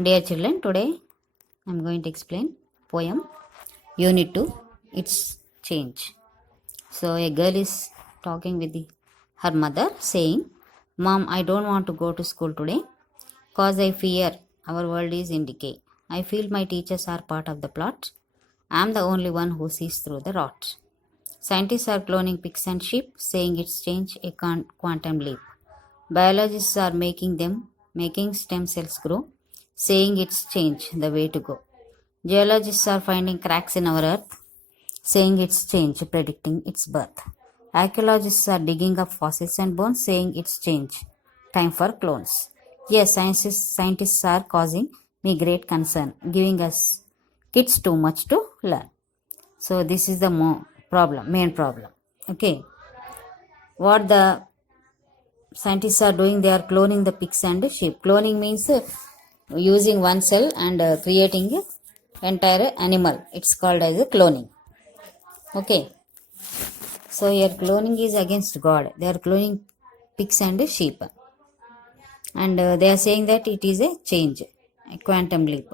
Dear children, today I am going to explain poem Unit 2, Its Change. So a girl is talking with her mother saying, Mom, I don't want to go to school today cause I fear our world is in decay. I feel my teachers are part of the plot. I am the only one who sees through the rot. Scientists are cloning pigs and sheep, saying it's change a quantum leap. Biologists are making stem cells grow, saying it's change the way to go. Geologists are finding cracks in our earth, saying it's change, predicting its birth. Archaeologists are digging up fossils and bones, saying it's change, time for clones. Yes, scientists are causing me great concern, giving us kids too much to learn. So this is the main problem. Okay, what the scientists are doing, they are cloning the pigs and sheep. Cloning means using one cell and creating a entire animal. It's called as a cloning. Okay, so here cloning is against God. They are cloning pigs and sheep, and they are saying that it is a change, a quantum leap.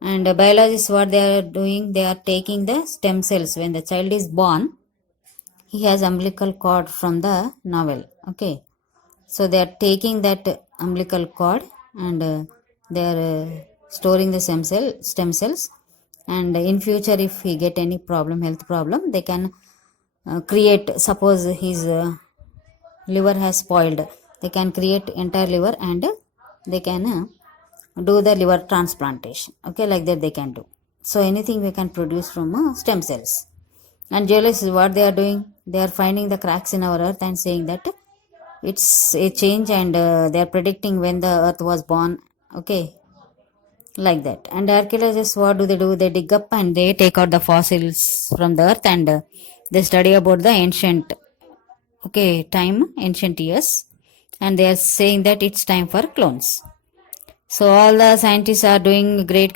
And biologists, what they are doing, they are taking the stem cells. When the child is born, he has umbilical cord from the navel. Okay, so they are taking that umbilical cord and they are storing the stem cells, and in future if he get any health problem, they can create, suppose his liver has spoiled, they can create entire liver and they can do the liver transplantation. Okay, like that they can do. So anything we can produce from stem cells. And geologists, what they are doing, they are finding the cracks in our earth and saying that it's a change, and they are predicting when the earth was born. Okay, like that. And archaeologists, what do? They dig up and they take out the fossils from the earth, and they study about the ancient, ancient years, and they are saying that it's time for clones. So all the scientists are doing great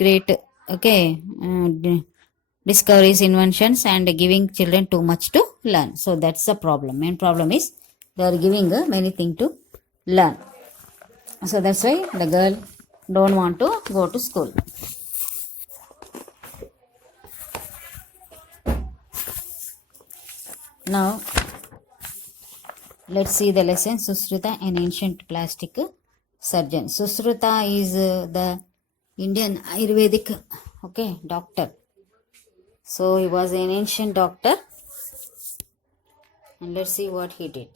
discoveries, inventions, and giving children too much to learn. So that's the problem. Main problem is they are giving many things to learn. So that's why the girl don't want to go to school. Now let's see the lesson. Sushruta, an ancient plastic surgeon. Sushruta is the Indian Ayurvedic doctor. So he was an ancient doctor, and let's see what he did.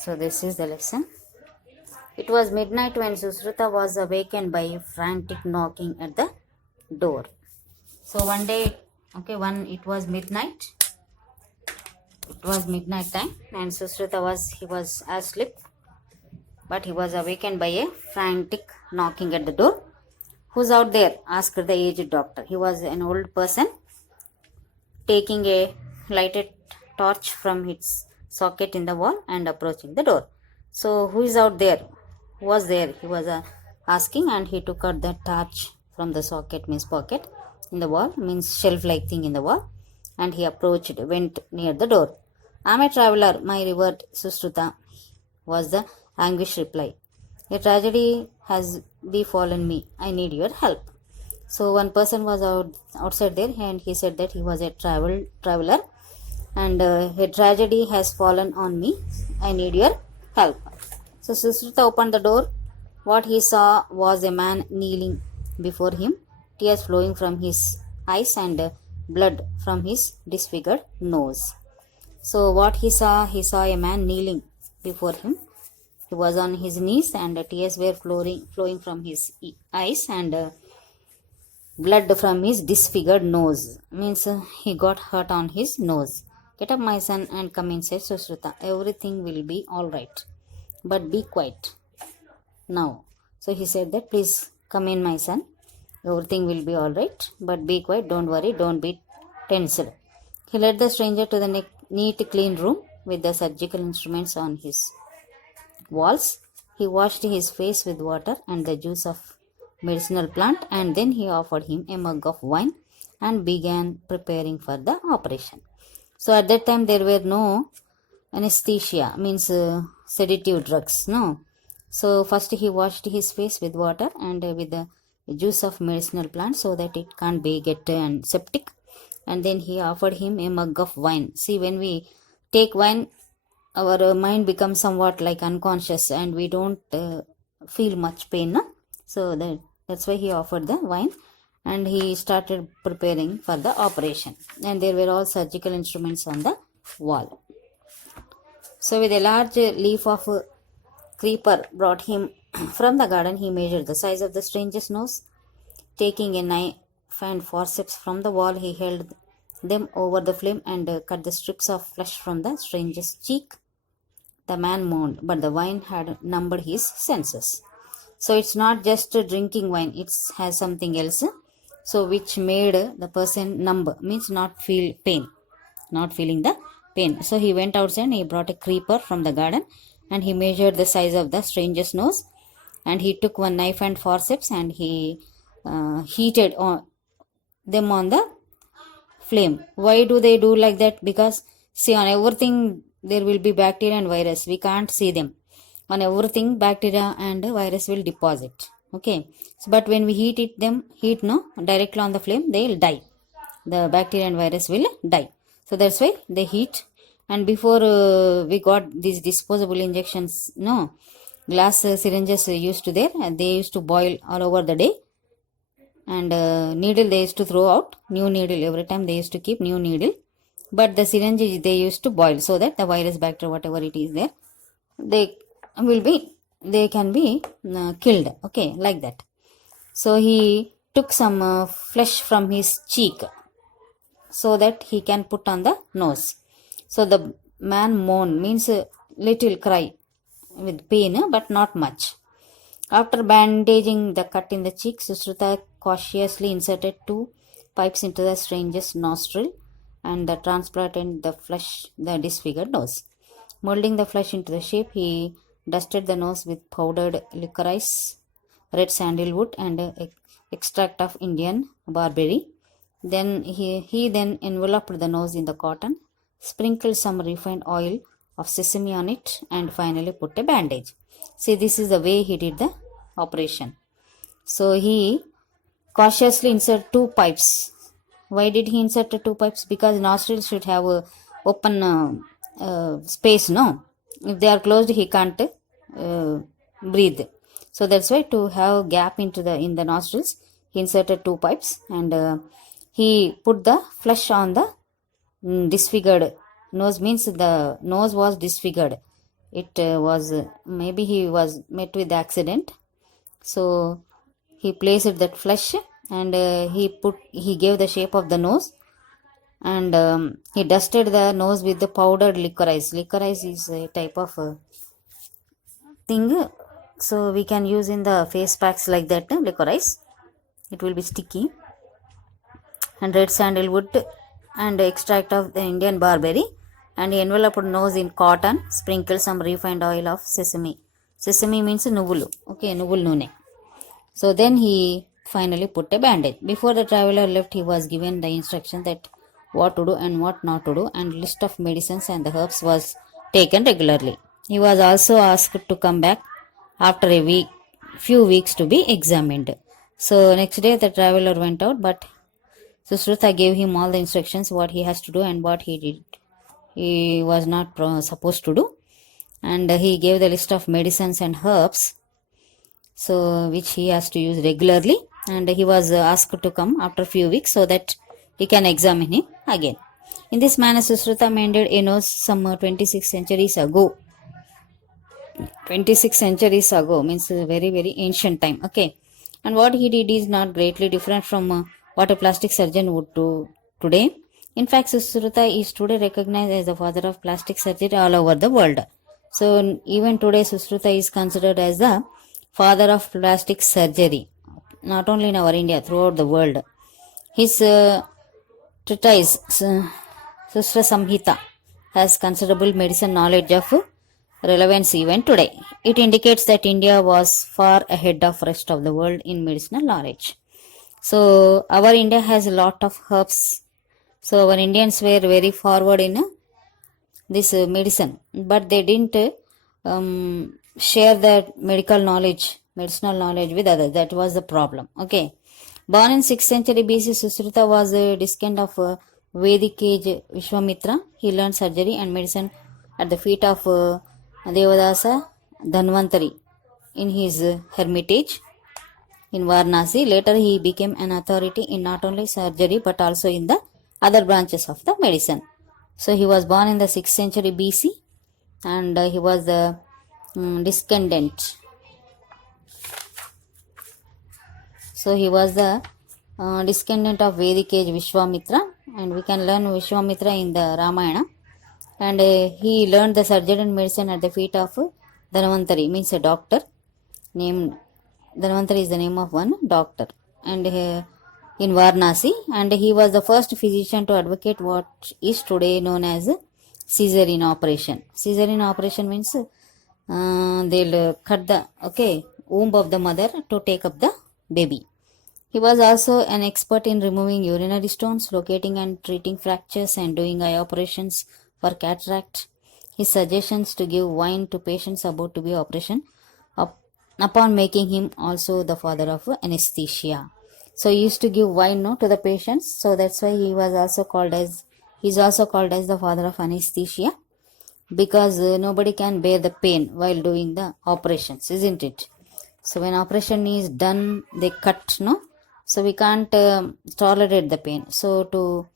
So this is the lesson. It was midnight when Sushruta was awakened by a frantic knocking at the door. So one day, it was midnight. It was midnight time, and Sushruta was asleep, but he was awakened by a frantic knocking at the door. Who's out there? Asked the aged doctor. He was an old person taking a lighted torch from its socket in the wall and approaching the door. So who is out there? Who was there? He was asking, and he took out the torch from the socket, means pocket in the wall, means shelf like thing in the wall, and he went near the door. I'm a traveler, my revered Sushruta, was the anguished reply. A tragedy has befallen me. I need your help. So one person was outside there, and he said that he was a traveler, and a tragedy has fallen on me. I need your help. So Sushruta opened the door. What he saw was a man kneeling before him, tears flowing from his eyes and blood from his disfigured nose. So what he saw a man kneeling before him. He was on his knees, and tears were flowing from his eyes, and blood from his disfigured nose. Means he got hurt on his nose. Get up, my son, and come in, said Sushruta. Everything will be all right, but be quiet now. So he said that, please come in, my son. Everything will be alright, but be quiet, don't worry, don't be tensed. He led the stranger to the neat, clean room with the surgical instruments on his walls. He washed his face with water and the juice of medicinal plant, and then he offered him a mug of wine and began preparing for the operation. So at that time there were no anesthesia, means sedative drugs, no. So first he washed his face with water and with the juice of medicinal plant so that it can't be get septic, and then he offered him a mug of wine. See, when we take wine, our mind becomes somewhat like unconscious and we don't feel much pain, no? So that's why he offered the wine, and he started preparing for the operation, and there were all surgical instruments on the wall. So with a large leaf of creeper brought him from the garden, he measured the size of the stranger's nose. Taking a knife and forceps from the wall, he held them over the flame and cut the strips of flesh from the stranger's cheek. The man moaned, but the wine had numbed his senses. So it's not just drinking wine, it has something else. So which made the person numb, means not feel pain, not feeling the pain. So he went outside and he brought a creeper from the garden, and he measured the size of the stranger's nose, and he took one knife and forceps and he heated them on the flame. Why do they do like that? Because see, on everything there will be bacteria and virus, we can't see them. On everything bacteria and virus will deposit, okay. So, but when we heat no directly on the flame, they will die, the bacteria and virus will die. So that's why they heat. And before we got these disposable injections, no, glass syringes used to there, and they used to boil all over the day, and needle they used to throw out, new needle every time they used to keep new needle, but the syringe they used to boil so that the virus, bacteria, whatever it is there, they can be killed, okay, like that. So he took some flesh from his cheek so that he can put on the nose. So the man moaned, means little cry with pain, but not much. After bandaging the cut in the cheek, Sushruta cautiously inserted 2 pipes into the stranger's nostril and transplanted the flesh, the disfigured nose. Molding the flesh into the shape, he dusted the nose with powdered licorice, red sandalwood, and extract of Indian barberry. Then he then enveloped the nose in the cotton, sprinkled some refined oil of sesame on it, and finally put a bandage. See, this is the way he did the operation. So he cautiously inserted 2 pipes. Why did he insert 2 pipes? Because nostrils should have a open space, no. If they are closed, he can't breathe. So that's why, to have gap in the nostrils, he inserted 2 pipes, and he put the flesh on the disfigured nose, means the nose was disfigured. It was maybe he was met with accident, so he placed that flesh, and he gave the shape of the nose, and he dusted the nose with the powdered licorice. Licorice is a type of thing, so we can use in the face packs like that, licorice, it will be sticky. And red sandalwood and extract of the Indian barberry, and he enveloped nose in cotton, sprinkled some refined oil of sesame. Sesame means nuvulu, okay, nuvul nune. So then he finally put a bandage. Before the traveler left, he was given the instruction that what to do and what not to do, and list of medicines and the herbs was taken regularly. He was also asked to come back after a few weeks to be examined. So next day the traveler went out, but Sushruta gave him all the instructions what he has to do and what he was not supposed to do, and he gave the list of medicines and herbs, so which he has to use regularly, and he was asked to come after few weeks so that he can examine him again. In this manner, Sushruta mended a nose some 26 centuries ago. 26 centuries ago means a very, very ancient time, okay. And what he did is not greatly different from what a plastic surgeon would do today. In fact, Sushruta is today recognized as the father of plastic surgery all over the world. So even today, Sushruta is considered as the father of plastic surgery. not only in our India, throughout the world. His treatise, Sustra Samhita, has considerable medicine knowledge of relevance even today. It indicates that India was far ahead of rest of the world in medicinal knowledge. So our India has a lot of herbs. So our Indians were very forward in this medicine, but they didn't share that medicinal knowledge with others. That was the problem. Okay. Born in 6th century BC, Susruta was a descendant of Vedic age Vishwamitra. He learned surgery and medicine at the feet of Devadasa Dhanvantari in his hermitage in Varanasi. Later, he became an authority in not only surgery but also in the other branches of the medicine. So, he was born in the 6th century BC and he was the descendant. So, he was the descendant of Vedic age Vishwamitra, and we can learn Vishwamitra in the Ramayana. And he learned the surgery and medicine at the feet of Dhanvantari, means a doctor named Dhanvantari is the name of one doctor, and in Varanasi, and he was the first physician to advocate what is today known as cesarean operation. Cesarean operation means they'll cut the womb of the mother to take up the baby. He was also an expert in removing urinary stones, locating and treating fractures, and doing eye operations for cataract. His suggestions to give wine to patients about to be operation upon making him also the father of anesthesia. So he used to give wine to the patients. So that's why he's also called as the father of anesthesia, because nobody can bear the pain while doing the operations, isn't it? So when operation is done, they cut, so we can't tolerate the pain. So to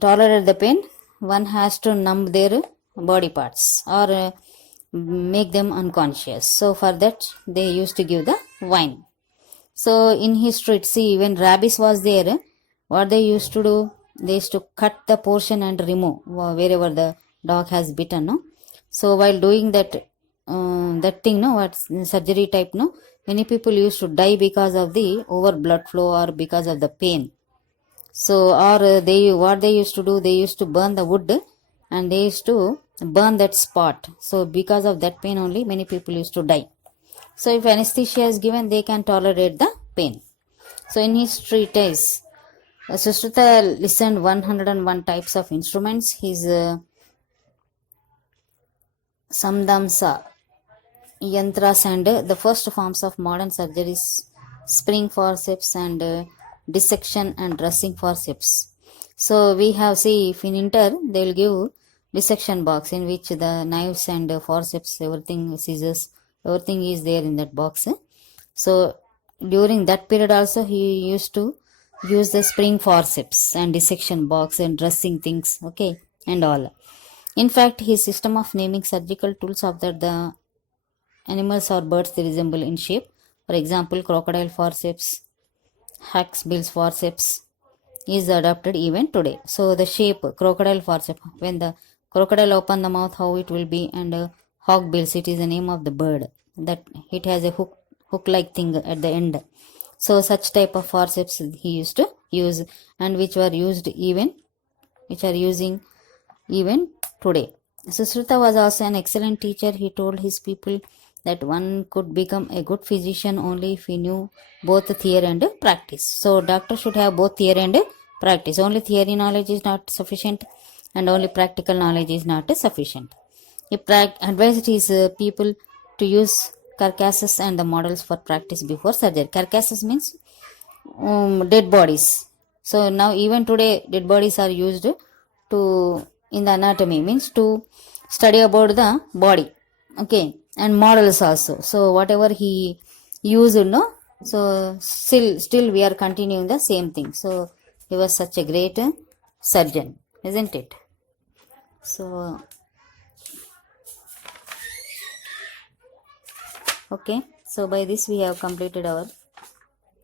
tolerate the pain, one has to numb their body parts or make them unconscious. So for that, they used to give the wine. So in history, see, when rabies was there, what they used to do, they used to cut the portion and remove wherever the dog has bitten. So while doing that thing, what surgery type, many people used to die because of the over blood flow or because of the pain. So or what they used to do, they used to burn the wood and they used to burn that spot. So because of that pain only, many people used to die. So if anesthesia is given, they can tolerate the pain. So in his treatise, Sushruta listened 101 types of instruments. His Samdamsa yantras and the first forms of modern surgeries, spring forceps and dissection and dressing forceps. So we have, see, if in Inter, they'll give dissection box in which the knives and forceps, everything, scissors, everything is there in that box. So during that period also, he used to use the spring forceps and dissection box and dressing things, and all. In fact, his system of naming surgical tools of the animals or birds they resemble in shape. For example, crocodile forceps, Haxbill's forceps is adopted even today. So the shape, crocodile forceps, when the crocodile open the mouth, how it will be, and hawkbills, it is the name of the bird, that it has a hook-like thing at the end. So such type of forceps he used to use, and which are using even today. Susruta was also an excellent teacher. He told his people that one could become a good physician only if he knew both theory and practice. So doctor should have both theory and practice. Only theory knowledge is not sufficient and only practical knowledge is not sufficient. He advised his people to use carcasses and the models for practice before surgery. Carcasses means dead bodies. So now even today dead bodies are used to in the anatomy, means to study about the body, and models also. So whatever he used, so still we are continuing the same thing. So he was such a great surgeon, isn't it? So so by this we have completed our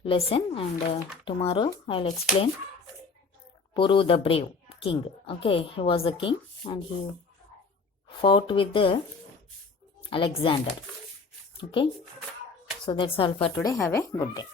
lesson, and tomorrow I'll explain Puru the brave king. He was the king and he fought with the Alexander. Okay, so that's all for today. Have a good day.